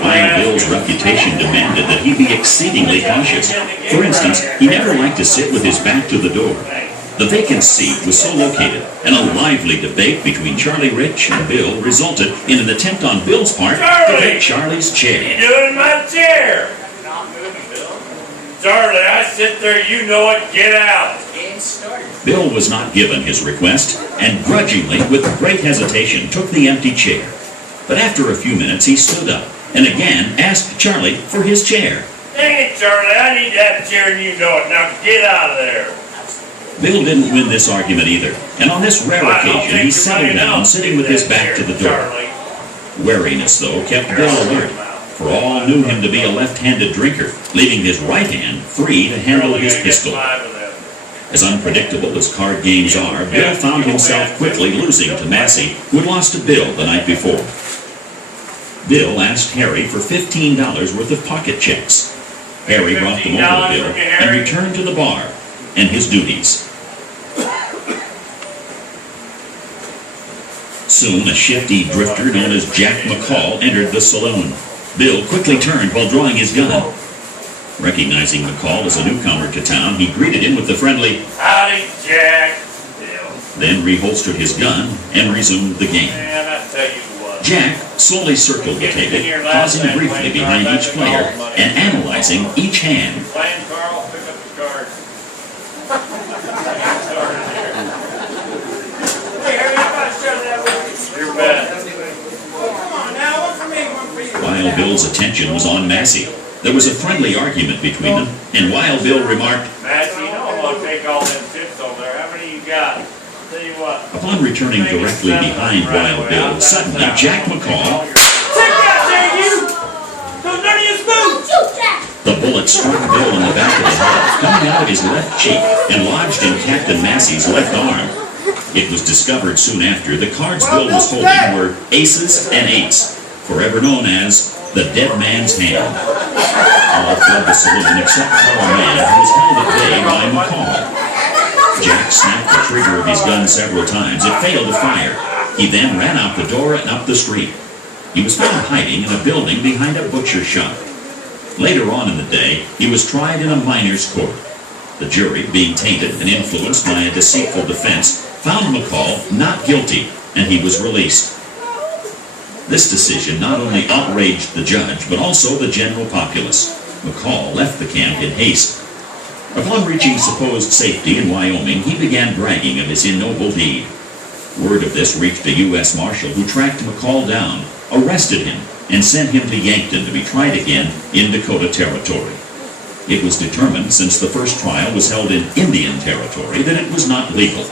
Wild Bill's reputation demanded that he be exceedingly cautious. For instance, he never liked to sit with his back to the door. The vacant seat was so located, and a lively debate between Charlie Rich and Bill resulted in an attempt on Bill's part to take Charlie's chair. What are you doing in my chair? Charlie, I sit there, you know it, get out. Bill was not given his request, and grudgingly, with great hesitation, took the empty chair. But after a few minutes, he stood up, and again asked Charlie for his chair. Dang it, Charlie, I need that chair and you know it. Now get out of there. Bill didn't win this argument either, and on this rare occasion, he settled down, sitting with his back to the door. Wariness, though, kept Bill alert, for all knew him to be a left-handed drinker, leaving his right hand free to handle his pistol. As unpredictable as card games are, Bill found himself quickly losing to Massey, who had lost to Bill the night before. Bill asked Harry for $15 worth of pocket checks. Harry brought them over to Bill and returned to the bar and his duties. Soon, a shifty drifter known as Jack McCall entered the saloon. Bill quickly turned while drawing his gun. Recognizing McCall as a newcomer to town, he greeted him with the friendly, "Howdy, Jack." Then reholstered his gun and resumed the game. Man, I tell you what. Jack slowly circled the table, pausing briefly behind each player and analyzing each hand. Playing Carl, pick up the cards. You're bad. Wild Bill's attention was on Massey. There was a friendly argument between them, and Wild Bill remarked, Massey, you know I'm going to take all them tips over there. How many you got? Tell you what. Upon returning directly behind Wild Bill, suddenly Jack McCall, Take that there, you! Those dirtiest boots! the bullet struck Bill in the back of the head, coming out of his left cheek and lodged in Captain Massey's left arm. It was discovered soon after the cards Bill was holding were aces and eights, forever known as the dead man's hand. All fled the saloon except for a man who was held at bay by McCall. Jack snapped the trigger of his gun several times. It failed to fire. He then ran out the door and up the street. He was found hiding in a building behind a butcher shop. Later on in the day, he was tried in a miner's court. The jury, being tainted and influenced by a deceitful defense, found McCall not guilty, and he was released. This decision not only outraged the judge, but also the general populace. McCall left the camp in haste. Upon reaching supposed safety in Wyoming, he began bragging of his ignoble deed. Word of this reached a U.S. Marshal who tracked McCall down, arrested him, and sent him to Yankton to be tried again in Dakota Territory. It was determined, since the first trial was held in Indian Territory, that it was not legal.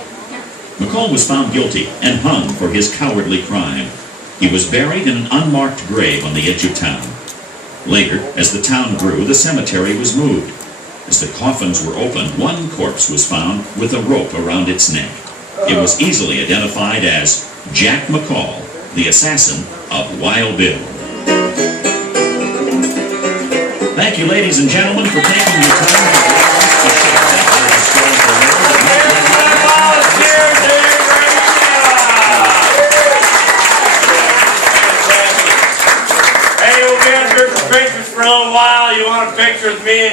McCall was found guilty and hung for his cowardly crime. He was buried in an unmarked grave on the edge of town. Later, as the town grew, the cemetery was moved. As the coffins were opened, one corpse was found with a rope around its neck. It was easily identified as Jack McCall, the assassin of Wild Bill. Thank you, ladies and gentlemen, for taking your time to share that historical Hey, we'll be out here for pictures for a little while. You want a picture with me and